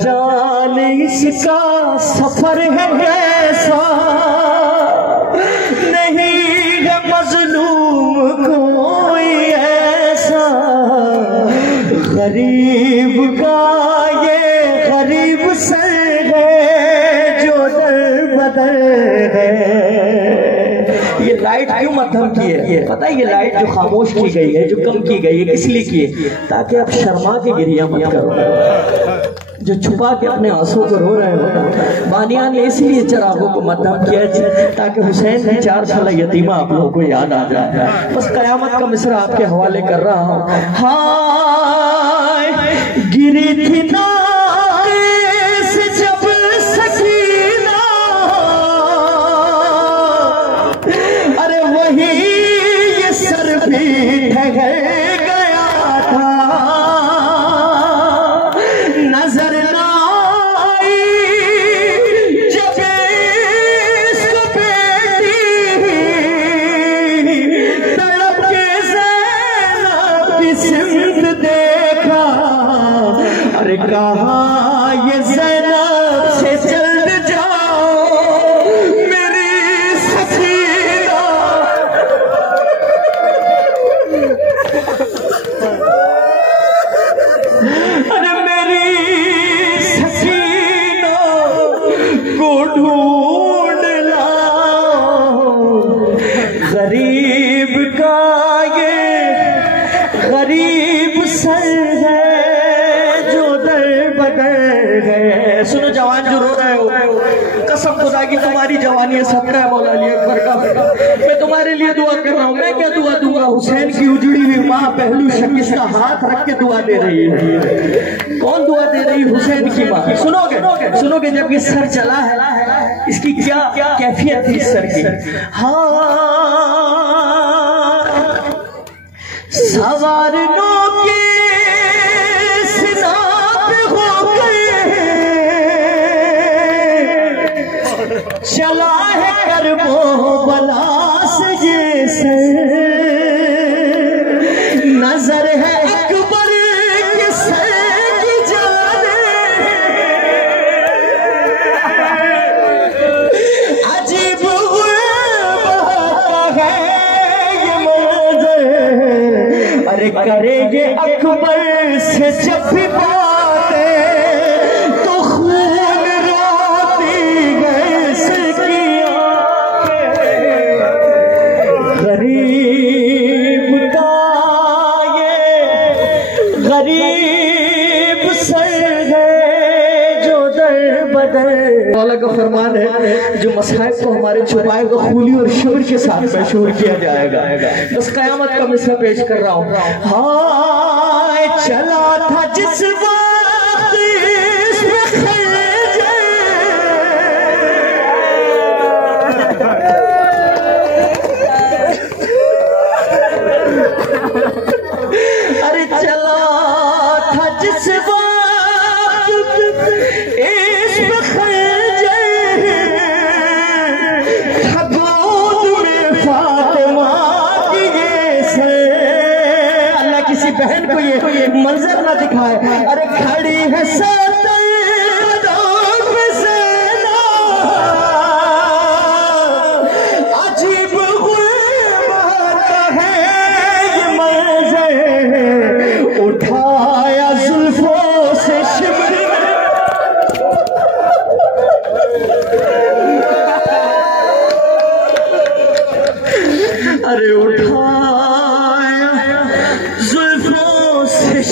जाने इसका सफर है कैसा, नहीं है मजलूम कोई ऐसा, गरीब का ये गरीब सर है जो दर बदर है। ये लाइट क्यों मध्यम की है? पता है ये लाइट जो खामोश की गई है, जो कम की गई है, किस लिए की है? ताकि आप शर्मा के गिरिया मत करो, जो छुपा के अपने आंसू को रो रहे हो। बानिया ने इसलिए चरागों को मध्यम किया ताकि हुसैन की 4 साल यतीमा आप लोगों को याद आ जाए। बस कयामत का मिसरा आपके हवाले कर रहा हूँ। हाय गिरी थी ना जब सकीना, अरे वही ये सर भी ठहर गया था, नजर ना आई जब इसको बेटी तड़प के ज़ैनब की सिमत देखा, अरे कहा ये ज़ैनब से जल्द जाओ मेरी सकीना। अरे मेरी सकीना को ढूंढ लाओ, गरीब का ये गरीब सर है जो दर बदर है। सुनो जवान जो रो रहे हो, कसम खुदा की तुम्हारी जवानी है, सबका है मौला अली अकबर का। मैं तुम्हारे लिए दुआ कर रहा हूँ। मैं क्या दुआ दूंगा? हुसैन की उजड़ी हुई माँ पहलू शकीस का हाथ रख के दुआ दे रही है। कौन दुआ दे रही? हुसैन की माँ। सुनोगे सुनोगे जब ये सर चला है, इसकी क्या कैफियत थी इस सर की। हाँ सवारनों के सिनाब हो गए, चला है करबो बला से ये सर, नजर है अकबर के सर की जाने, अजीब बात है ये मंजर, अरे करे ये अकबर से जब भी बातें तो खून रोती गए इसकी आंखें, गरीब का ये गरीब सर है जो दर बदर। मौला का फरमान है जो मसाइब को हमारे छुपाए को खूली और शुक्र के साथ मशहूर किया जाएगा। बस कयामत का मिसरा पेश कर रहा हूँ। हाय चला था जिस वक्त इसमें खंजर, अरे चला था जिस वक्त इसमें खंजर, खगोल में फातिमा की ये सर। अल्लाह किसी बहन को ये मंजर ना दिखाए। अरे खड़ी है अजीब है ये मंजर, उठाया जुल्फों से शिमर, अरे उठाया जुल्फों से